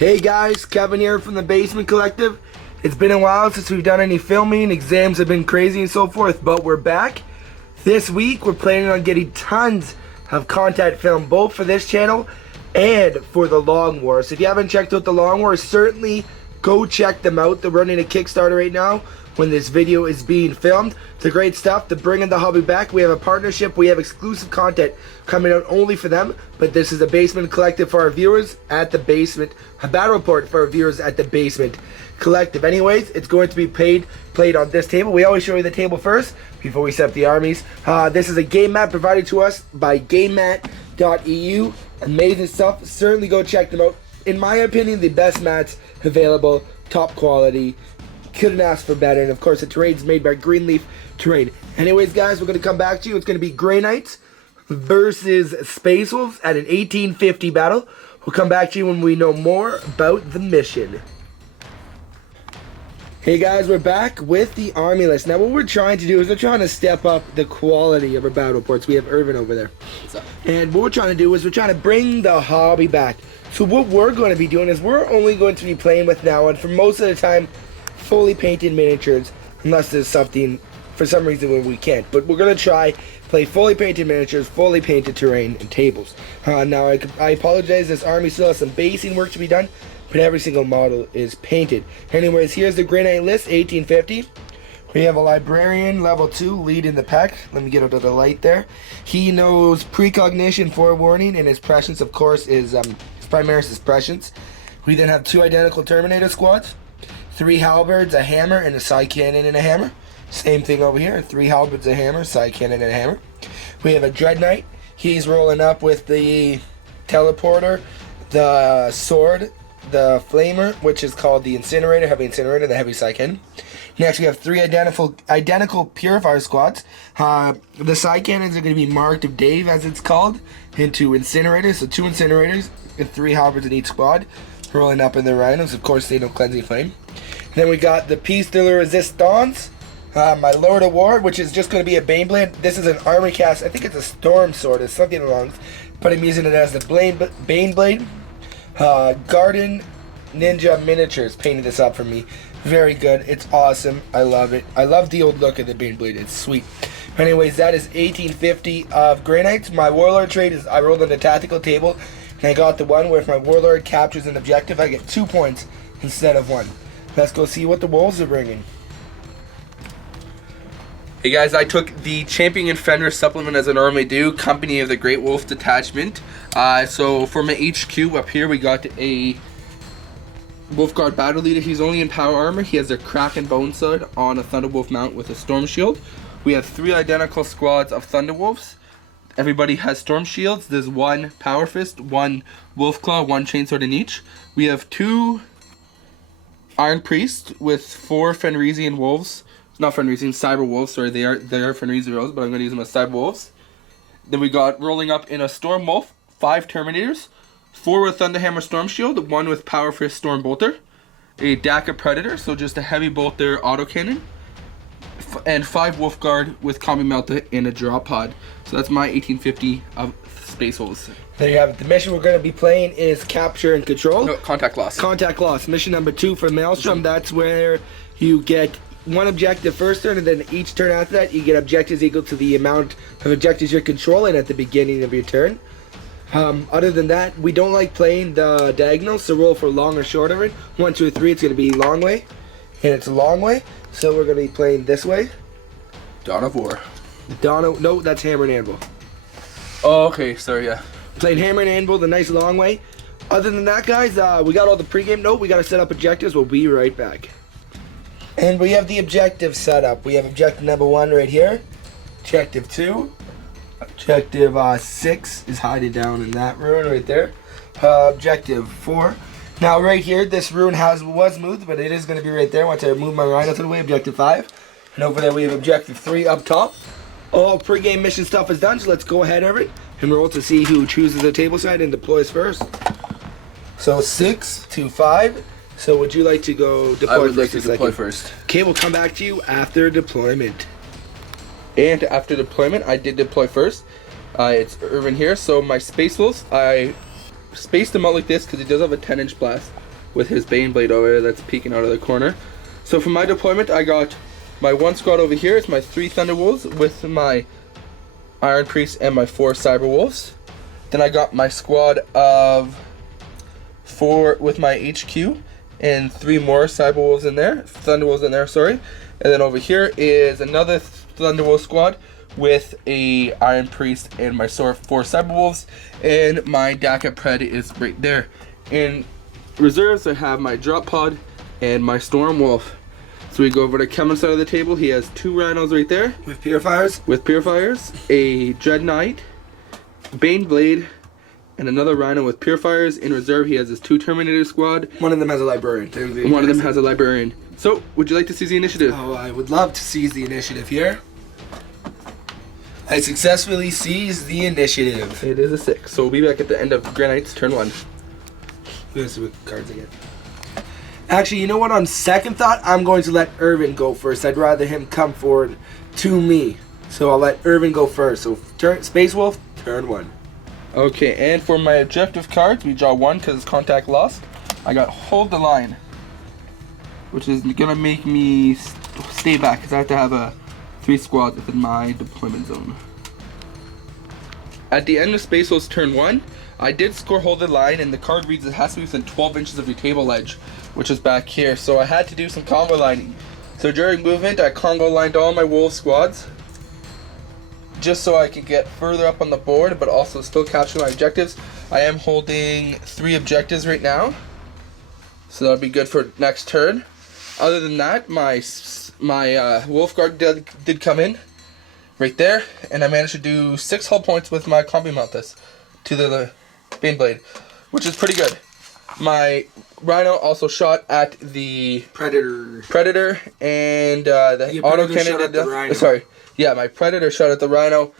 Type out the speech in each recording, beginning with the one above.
Hey guys, Kevin here from the Basement Collective. It's been a while since we've done any filming, exams have been crazy and so forth, but we're back. This week we're planning on getting tons of content filmed both for this channel and for the Long War. So if you haven't checked out the Long War, certainly go check them out. They're running a Kickstarter right now when this video is being filmed. It's a great stuff. They're bringing the hobby back. We have a partnership. We have exclusive content coming out only for them. But this is a Basement Collective for our viewers at the Basement. A battle report for our viewers at the Basement Collective. Anyways, it's going to be played on this table. We always show you the table first before we set up the armies. This is a game mat provided to us by GameMat.eu. Amazing stuff. Certainly go check them out. In my opinion, the best mats available. Top quality. Couldn't ask for better. And of course, the terrain's made by Greenleaf Terrain. Anyways, guys, we're going to come back to you. It's going to be Grey Knights versus Space Wolves at an 1850 battle. We'll come back to you when we know more about the mission. Hey guys, we're back with the army list. Now what we're trying to do is we're trying to step up the quality of our battle reports. We have Irvin over there. And what we're trying to do is we're trying to bring the hobby back. So what we're going to be doing is we're only going to be playing with now, and for most of the time, fully painted miniatures, unless there's something, for some reason, when we can't. But we're going to try play fully painted miniatures, fully painted terrain, and tables. Now, I apologize, this army still has some basing work to be done, but every single model is painted. Anyways, here's the Grey Knight list, 1850. We have a librarian, level 2, leading the pack. Let me get out of the light there. He knows precognition, forewarning, and his prescience, of course, is his Primaris is prescience. We then have 2 identical Terminator squads, 3 halberds, a hammer, and a side cannon and a hammer. Same thing over here, 3 halberds, a hammer, side cannon, and a hammer. We have a Dread Knight. He's rolling up with the teleporter, the sword, the flamer, which is called the incinerator, heavy incinerator, the heavy side cannon. Next, we have 3 identical purifier squads. The side cannons are going to be marked of Dave, as it's called, into incinerators. So 2 incinerators and 3 halberds in each squad, rolling up in their rhinos. Of course, they know cleansing flame. And then we got the Piece de la Resistance, my Lord of War, which is just going to be a Baneblade. This is an army cast. I think it's a Storm Sword. It's something along, but I'm using it as the Baneblade. Garden Ninja Miniatures painted this up for me. Very good. It's awesome. I love it. I love the old look of the Baneblade. It's sweet. Anyways, that is 1850 of Grey Knights. My Warlord trait is I rolled on the tactical table, and I got the one where if my Warlord captures an objective, I get 2 points instead of 1. Let's go see what the Wolves are bringing. Hey guys, I took the Champion and Fenrir supplement as I normally do, Company of the Great Wolf Detachment. So for my HQ up here, we got a Wolfguard Battle Leader. He's only in power armor. He has a Kraken Bone Sword on a Thunderwolf mount with a Storm Shield. We have 3 identical squads of Thunderwolves. Everybody has Storm Shields. There's 1 Power Fist, 1 Wolf Claw, 1 Chainsword in each. We have 2 Iron Priest with 4 Fenrisian Wolves. Not Fenrisian, Cyber Wolves. Sorry, they are Fenrisian Wolves, but I'm going to use them as Cyber Wolves. Then we got rolling up in a Storm Wolf, 5 Terminators, 4 with Thunderhammer Storm Shield, 1 with Power Fist Storm Bolter, a Daka Predator, so just a heavy bolter autocannon, and 5 Wolfguard with Combi Melta in a drop pod. So that's my 1850 of Space Wolves. There you have it. The mission we're going to be playing is Capture and Control. No, Contact Loss. Contact Loss. Mission number 2 for Maelstrom. That's where you get 1 objective first turn, and then each turn after that, you get objectives equal to the amount of objectives you're controlling at the beginning of your turn. Other than that, we don't like playing the diagonal, so roll for long or short of it. 1, 2, 3, it's going to be long way, and it's a long way, so we're going to be playing this way. Dawn of War. No, that's Hammer and Anvil. Oh, okay, sorry, yeah. Playing Hammer and Anvil, the nice long way. Other than that, guys, we got all the pregame. Note, we got to set up objectives. We'll be right back. And we have the objective set up. We have objective number 1 right here. Objective 2. Objective 6 is hiding down in that rune right there. Objective 4. Now right here, this rune was moved, but it is going to be right there once I move my rhino to the way. Objective 5. And over there we have objective 3 up top. All pre-game mission stuff is done, so let's go ahead of it and roll to see who chooses the table side and deploys first. So 6 to 5. So would you like to go deploy first? I would like to deploy first. Okay, we'll come back to you after deployment. And after deployment, I did deploy first. It's Irvin here. So my Space Wolves, I spaced them out like this because it does have a 10-inch blast. with his Baneblade over there that's peeking out of the corner. So for my deployment, I got my 1 squad over here. It's my 3 Thunderwolves with my Iron Priest and my 4 Cyberwolves. Then I got my squad of 4 with my HQ and 3 more Cyberwolves in there, Thunderwolves in there, sorry. And then over here is another Thunderwolf squad with a Iron Priest and my 4 Cyberwolves, and my Daka Pred is right there. In reserves, I have my Drop Pod and my Storm Wolf. So we go over to Kevin's side of the table. He has 2 Rhinos right there. With Purifiers? With Purifiers, a Dread Knight, Baneblade, and another Rhino with Purifiers. In reserve, he has his 2 Terminator squad. One of them has a Librarian. One of them has a Librarian. So, would you like to seize the initiative? Oh, I would love to seize the initiative here. I successfully seized the initiative. It is a 6. So we'll be back at the end of Grey Knight's turn 1. Let's see what cards again. Actually, you know what? On second thought, I'm going to let Irvin go first. I'd rather him come forward to me. So I'll let Irvin go first. So Space Wolf, turn 1. Okay, and for my objective cards, we draw 1 because it's contact lost. I got Hold the Line, which is gonna make me stay back because I have to have 3 squads within my deployment zone. At the end of Space Wolf's turn 1, I did score Hold the Line, and the card reads it has to be within 12 inches of your table edge, which is back here. So I had to do some combo lining. So during movement, I combo lined all my wolf squads, just so I could get further up on the board, but also still capture my objectives. I am holding 3 objectives right now, so that'll be good for next turn. Other than that, my wolf guard did come in right there, and I managed to do 6 hull points with my Combi Mantis to the Baneblade, which is pretty good. My Rhino also shot at the Predator, and the autocannon did sorry. Yeah, my Predator shot at the Rhino.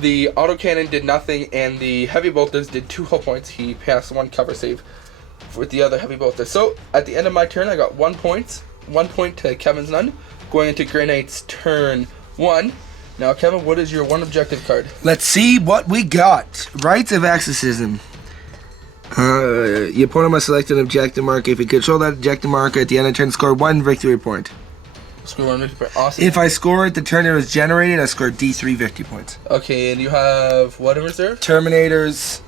The autocannon did nothing, and the heavy bolters did 2 hull points. He passed 1 cover save with the other heavy bolter. So at the end of my turn, I got 1 point. 1 point to Kevin's none. Going into Grey Knight's turn 1. Now, Kevin, what is your 1 objective card? Let's see what we got. Rites of Exorcism. Your opponent must select an objective marker. If you control that objective marker at the end of turn, score 1 victory point. Score 1 victory point. Awesome. If I score it the turn it was generated, I score D3 victory points. Okay, and you have what in reserve? Terminators.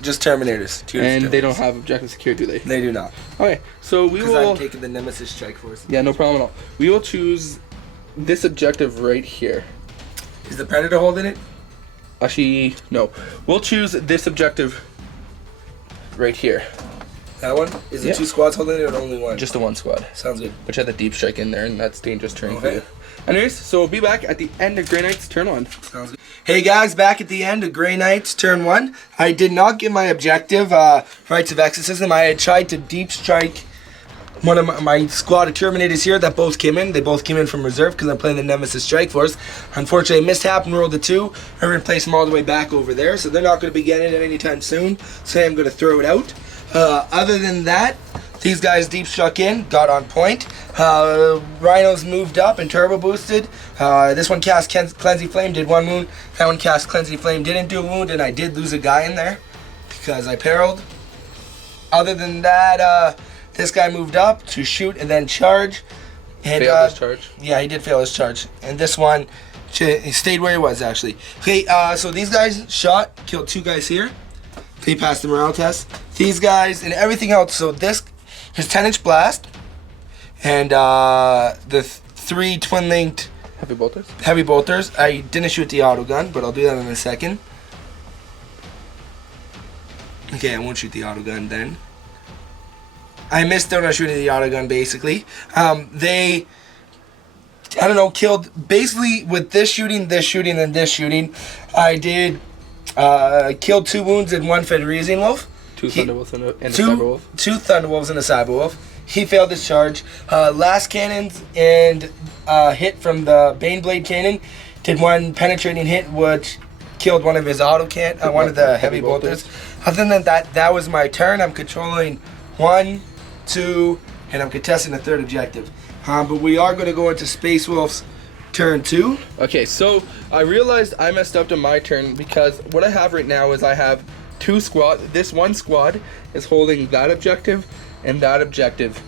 Just Terminators. And they don't have objective secure, do they? They do not. Okay, so we will... Because I'm taking the Nemesis Strike Force. Yeah, no problem at all. We will choose this objective right here. Is the Predator holding it? Actually, no. We'll choose this objective right here. That one? Is it 2 squads holding it or only 1? Just the 1 squad. Sounds good. Which had the deep strike in there, and that's dangerous terrain for Okay. you. Anyways, so we'll be back at the end of Grey Knight's turn 1. Sounds good. Hey guys, back at the end of Grey Knight's turn 1. I did not get my objective, Rites of Exorcism. I had tried to deep strike one of my squad of Terminators here that both came in. They both came in from reserve because I'm playing the Nemesis Strike Force. Unfortunately, mishap and rolled a 2. I'm going to place them all the way back over there, so they're not going to be getting it anytime soon. So I'm going to throw it out. Other than that, these guys deep struck in, got on point. Rhinos moved up and turbo boosted. This one cast Cleansing Flame, did 1 wound. That one cast Cleansing Flame, didn't do a wound, and I did lose a guy in there because I perilled. Other than that, this guy moved up to shoot and then charge. And, failed his charge? Yeah, he did fail his charge. And this one, he stayed where he was, actually. Okay, so these guys shot, killed 2 guys here. They passed the morale test. These guys and everything else. So this is 10-inch blast. And the 3 twin-linked heavy bolters. I didn't shoot the auto gun, but I'll do that in a second. Okay, I won't shoot the auto gun then. I missed out on shooting the auto gun, basically. They, I don't know, killed, basically with this shooting, and this shooting, I did killed 2 wounds and 1 Federizian Wolf. 2 Thunderwolves and a Cyberwolf. 2 Thunderwolves and a Cyberwolf. He failed his charge. Last cannons and hit from the Baneblade cannon did 1 penetrating hit, which killed one of his one of the heavy bolters. Other than that, that was my turn. I'm controlling 1, 2, and I'm contesting the 3rd objective. But we are going to go into Space Wolf's turn 2. Okay, so I realized I messed up to my turn because what I have right now is I have 2 squad. This 1 squad is holding that objective, and that objective.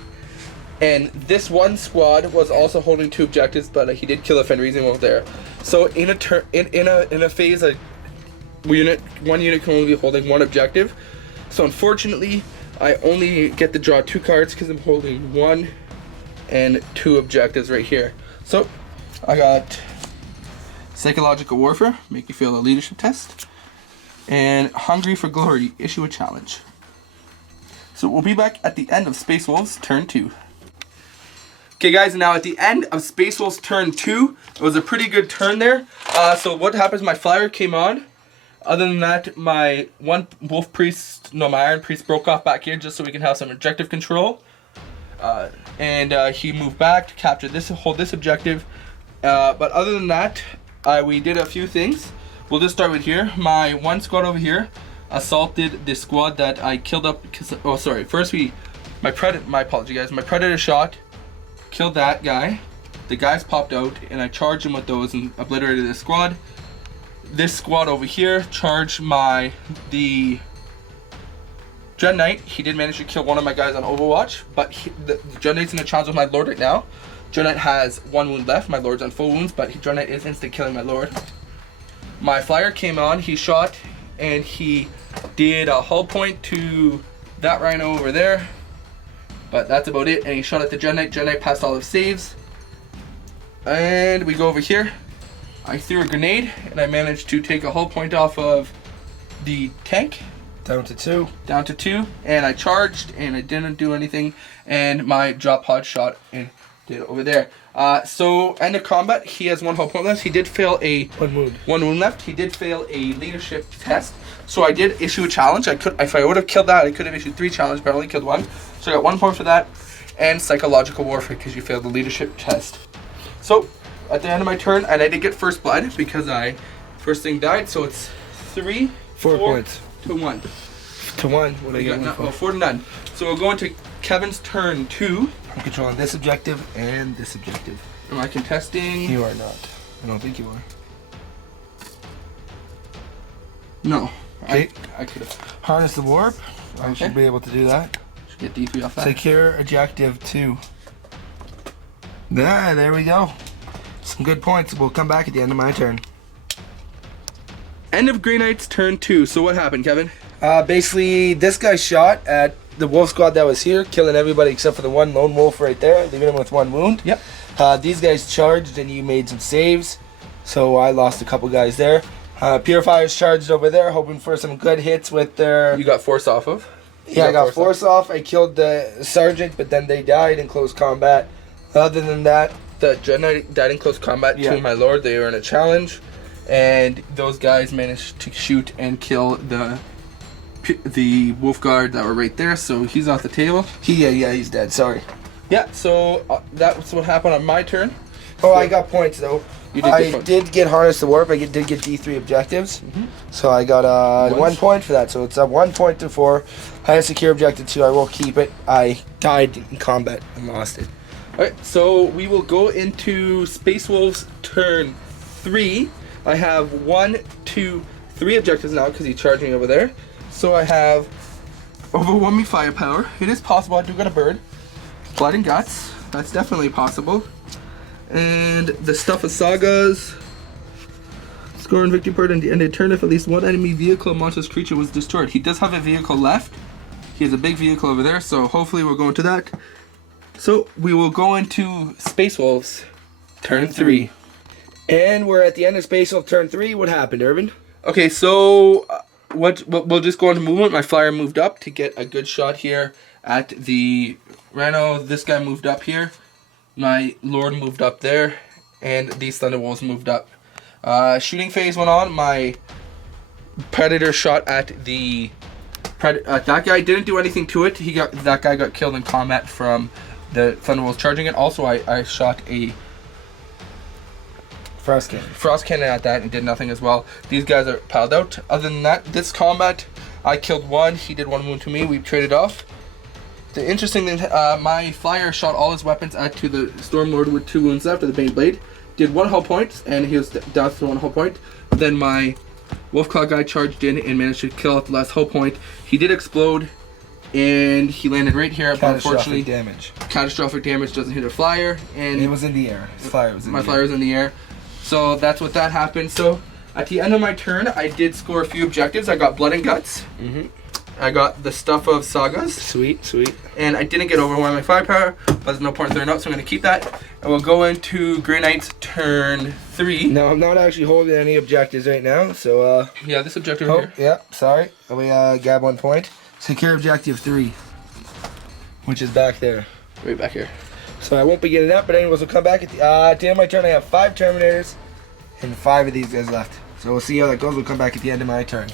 And this one squad was also holding 2 objectives, but he did kill a Fenrir while there. So in a turn, in a phase, one unit can only be holding 1 objective. So unfortunately, I only get to draw 2 cards because I'm holding 1 and 2 objectives right here. So I got Psychological Warfare, make you feel a leadership test, and Hungry for Glory, issue a challenge. So we'll be back at the end of Space Wolves turn 2. Okay guys, now at the end of Space Wolves turn 2, it was a pretty good turn there. So what happens, my flyer came on. Other than that, my Iron Priest broke off back here just so we can have some objective control. And he moved back to capture this, hold this objective. But other than that, we did a few things. We'll just start with here. My one squad over here assaulted the squad that I killed up because, oh sorry, first my apology guys, my Predator shot, killed that guy. The guys popped out and I charged him with those and obliterated the squad. This squad over here charged the Dread Knight. He did manage to kill one of my guys on Overwatch, but the Dread Knight's in a challenge with my Lord right now. Dread Knight has 1 wound left, my Lord's on full wounds, but Dread Knight is instant killing my Lord. My flyer came on, he shot, and he did a hull point to that rhino over there. But that's about it, and he shot at the Dread Knight. Dread Knight passed all his saves. And we go over here. I threw a grenade, and I managed to take a hull point off of the tank. Down to 2. Down to 2, and I charged, and it didn't do anything, and my drop pod shot and did it over there. So end of combat, he has 1 hull point left. He did fail a 1 wound left. He did fail a leadership test. So I did issue a challenge. If I would have killed that, I could have issued 3 challenges, but I only killed 1. So I got 1 point for that, and Psychological Warfare because you failed the leadership test. So at the end of my turn, and I did get first blood because I first thing died. So it's 4 points to 1. To 1. What I got? 4 to none. So we'll go into Kevin's turn 2. I'm controlling this objective and this objective. Am I contesting? You are not. I don't think you are. No. Okay. I could have. Harness the warp. I Okay. should be able to do that. Should get D3 off that. Secure objective 2. There we go. Some good points. We'll come back at the end of my turn. End of Grey Knight's turn 2. So what happened, Kevin? Basically, this guy shot at the wolf squad that was here, killing everybody except for the one lone wolf right there, leaving him with 1 wound. Yep. These guys charged and you made some saves, so I lost a couple guys there. Purifiers charged over there, hoping for some good hits with their... You got force off of? Yeah, I got force off. I killed the sergeant, but then they died in close combat. Other than that... The Dread Knight died in close combat Yeah. to my Lord. They were in a challenge. And those guys managed to shoot and kill the wolf guard that were right there. So he's off the table. He's dead. Sorry. Yeah, so that's what happened on my turn. Oh, I got points though. You did get I points. did get Harness the Warp. I did get D3 objectives. So I got 1 point for that. So it's 1 point to 4. I had secure objective 2. I will keep it. I died in combat and lost it. Alright, so we will go into Space Wolves turn 3. I have 1, 2, 3 objectives now because he's charging over there. So I have overwhelming firepower. It is possible. I do got a bird. Blood and guts. That's definitely possible. And the stuff of sagas. Score and victory part at the end of the turn if at least one enemy vehicle or monstrous creature was destroyed. He does have a vehicle left. He has a big vehicle over there, so hopefully we'll go into that. So we will go into Space Wolves turn 3. And we're at the end of Space Wolf turn 3. What happened, Irvin? Okay, so we'll just go into movement. My flyer moved up to get a good shot here at the Rhino. This guy moved up here. My Lord moved up there. And these Thunderwolves moved up. Shooting phase went on. My Predator shot at the... that guy didn't do anything to it. That guy got killed in combat from the Thunderwolves charging it. Also, I shot a... Frost cannon at that and did nothing as well. These guys are piled out. Other than that, this combat, I killed 1. He did 1 wound to me. We traded off. The interesting thing, my flyer shot all his weapons to the Stormlord with 2 wounds left of the Bane Blade. Did 1 hull point, and he was down to 1 hull point. Then my Wolfclaw guy charged in and managed to kill at the last hull point. He did explode and he landed right here. But unfortunately, damage. Catastrophic damage doesn't hit a flyer, and It was in the air. His flyer was in my the flyer air. was in the air. So that's what that happened. So at the end of my turn, I did score a few objectives. I got Blood and Guts. I got the Stuff of Sagas. Sweet, sweet. And I didn't get overwhelming my firepower, but there's no point in throwing out, so I'm going to keep that. And we'll go into Grey Knight's turn 3. No, I'm not actually holding any objectives right now, so Yeah, this objective oh, here. yeah, sorry. We got 1 point. Secure objective 3, which is back there. Right back here. So I won't be getting that, but anyways, we'll come back at the end of my turn. I have 5 Terminators and 5 of these guys left. So we'll see how that goes. We'll come back at the end of my turn.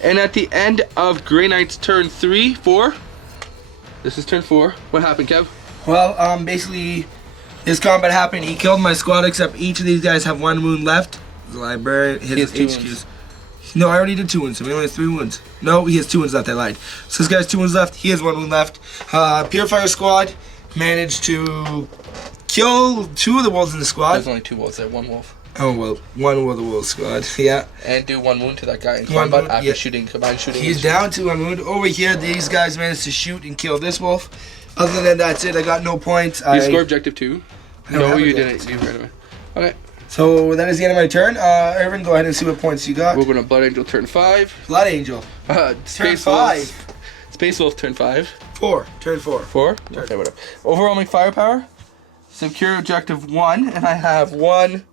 And at the end of Grey Knight's turn 4. This is turn 4. What happened, Kev? Well, basically, this combat happened. He killed my squad, except each of these guys have 1 wound left. The librarian, his has 2 HQs. wounds. No, I already did 2 wounds, so he only has 3 wounds. No, he has 2 wounds left, I lied. So this guy has 2 wounds left, he has 1 wound left. Purifier squad managed to kill 2 of the wolves in the squad. There's only 2 wolves there, 1 wolf. Oh, well, 1 of the wolf squad, yeah. And do 1 wound to that guy in 1 combat wound, after yeah. combined shooting. He's down to 1 wound. Over here, these guys managed to shoot and kill this wolf. Other than that, that's it. I got no points. You score objective 2? I don't No, have you objectives. didn't. You ran away. Okay. So that is the end of my turn. Irvin, go ahead and see what points you got. We're going to Blood Angel turn 5. Blood Angel. Space Turn Wolves. 5. Space Wolf turn 5. 4. Turn 4. 4? Okay, whatever. Overwhelming firepower. Secure objective 1, and I have 1.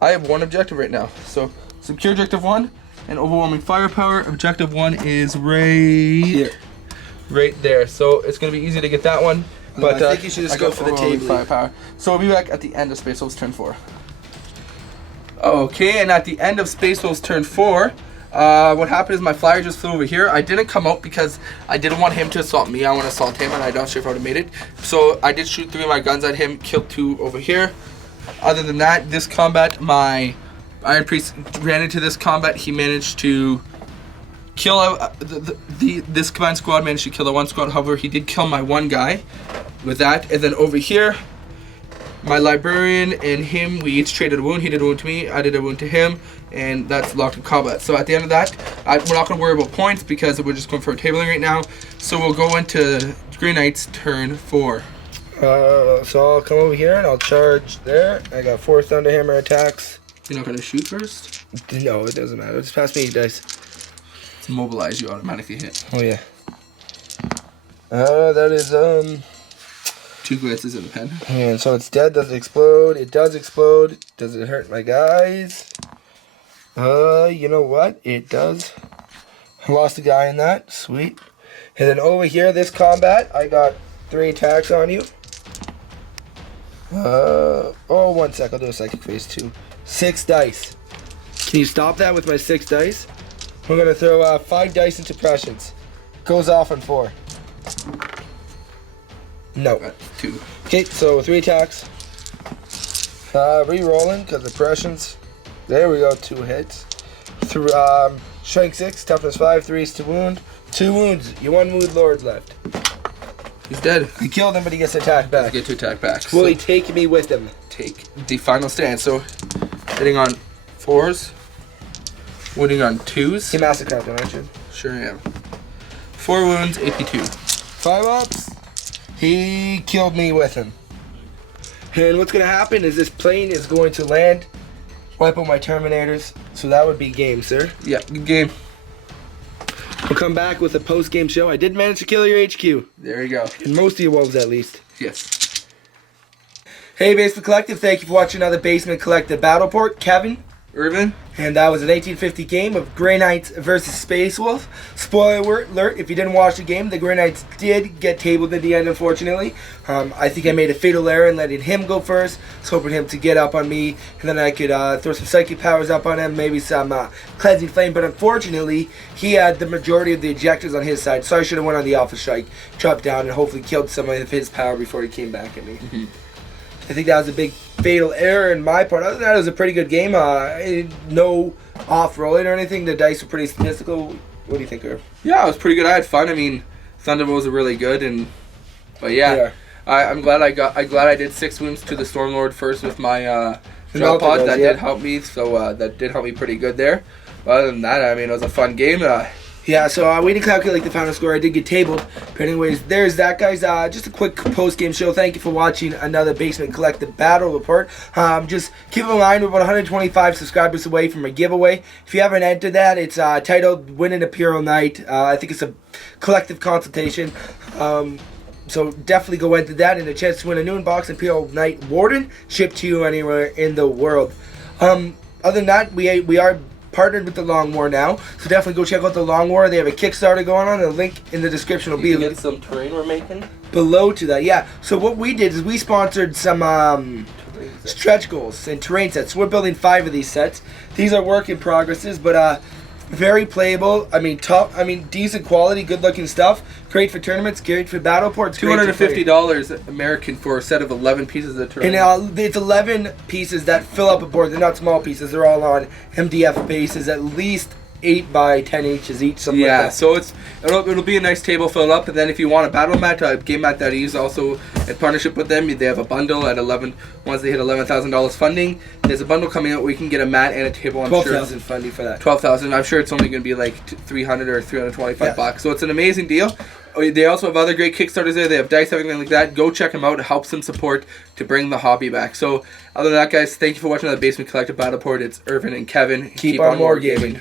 I have 1 objective right now. So secure objective 1 and overwhelming firepower. Objective 1 is Here. right there. So it's gonna be easy to get that one. But I think you should just I go got for the overwhelming table. firepower. So we'll be back at the end of Space Wolf's turn 4. Okay, and at the end of Space Wolf's turn 4, what happened is my flyer just flew over here. I didn't come out because I didn't want him to assault me. I want to assault him, and I'm not sure if I would have made it. So I did shoot 3 of my guns at him, killed 2 over here. Other than that, this combat, my Iron Priest ran into this combat. He managed to kill this command squad managed to kill the 1 squad. However, he did kill my 1 guy with that. And then over here, my librarian and him, we each traded a wound. He did a wound to me, I did a wound to him, and that's locked in combat. So at the end of that, we're not going to worry about points because we're just going for tabling right now. So we'll go into Grey Knight's turn 4. So I'll come over here and I'll charge there. I got 4 Thunderhammer attacks. You're not going to shoot first? No, it doesn't matter. Just pass me 8 dice. It's immobilize, you automatically hit. Oh yeah. That is 2 glances in the pen. And so it's dead. Does it explode? It does explode. Does it hurt my guys? You know what? It does. I lost a guy in that. Sweet. And then over here, this combat, I got 3 attacks on you. 1 sec. I'll do a psychic phase 2. 6 dice. Can you stop that with my 6 dice? We're gonna throw 5 dice into suppressions. Goes off on 4. No. 2. Okay, so 3 attacks. Re-rolling because oppressions. There we go, 2 hits. Through strength 6, toughness 5, 3 to wound. 2 wounds. You 1 wound lord left. He's dead. I killed him, but he gets attacked back. Get to attack back. Will So he take me with him? take the final stand. So hitting on 4s, wounding on 2s. He massacred him, aren't you? Sure am. 4 wounds, AP 2. 5 ups. He killed me with him. And what's going to happen is this plane is going to land, wipe out my Terminators. So that would be game, sir. Yeah, good game. We'll come back with a post-game show. I did manage to kill your HQ. There you go. And most of your wolves, at least. Yes. Hey, Basement Collective. Thank you for watching another Basement Collective Battle Report. Kevin. Irvin. And that was an 1850 game of Grey Knights versus Space Wolf. Spoiler alert, if you didn't watch the game, the Grey Knights did get tabled at the end, unfortunately. I think I made a fatal error in letting him go first. I was hoping him to get up on me, and then I could throw some psychic powers up on him, maybe some cleansing flame. But unfortunately, he had the majority of the objectives on his side, so I should have went on the Alpha Strike, dropped down, and hopefully killed some of his power before he came back at me. Mm-hmm. I think that was a big fatal error in my part. Other than that, it was a pretty good game. No off-rolling or anything. The dice were pretty statistical. What do you think, Irv? Yeah, it was pretty good. I had fun. I mean, Thunderbolts are really good, but yeah. I'm glad I did 6 wounds to the Stormlord first with my drop pod. That did help me. So that did help me pretty good there. But other than that, I mean, it was a fun game. Yeah, so we didn't calculate the final score. I did get tabled. But anyways, there's that, guys. Just a quick post-game show. Thank you for watching another Basement Collective Battle Report. Just keep in mind, we're about 125 subscribers away from a giveaway. If you haven't entered that, it's titled Win an Imperial Knight. I think it's a collective consultation. So definitely go enter that, and a chance to win a new inbox Imperial Knight Warden shipped to you anywhere in the world. Other than that, we are partnered with the Long War now, so definitely go check out the Long War. They have a Kickstarter going on. The link in the description will You can get some terrain we're making below to that. Yeah. So what we did is we sponsored some stretch goals and terrain sets. We're building 5 of these sets. These are work in progresses, but very playable. I mean, decent quality, good looking stuff. Great for tournaments, great for battle ports. $250 American for a set of 11 pieces of terrain. And it's 11 pieces that fill up a board. They're not small pieces. They're all on MDF bases, at least 8 by 10 inches each. Something like that. So it'll be a nice table filled up. And then if you want a battle mat, Game Mat that is also in partnership with them. They have a bundle at 11. Once they hit $11,000 funding, there's a bundle coming out where you can get a mat and a table. I'm 12,000 funding for that. 12,000. I'm sure it's only going to be like 300 or 325 bucks. So it's an amazing deal. They also have other great Kickstarters there. They have dice, everything like that. Go check them out. It helps them support to bring the hobby back. So other than that, guys, thank you for watching the Basement Collective Battle Report. It's Irvin and Kevin. Keep on wargaming.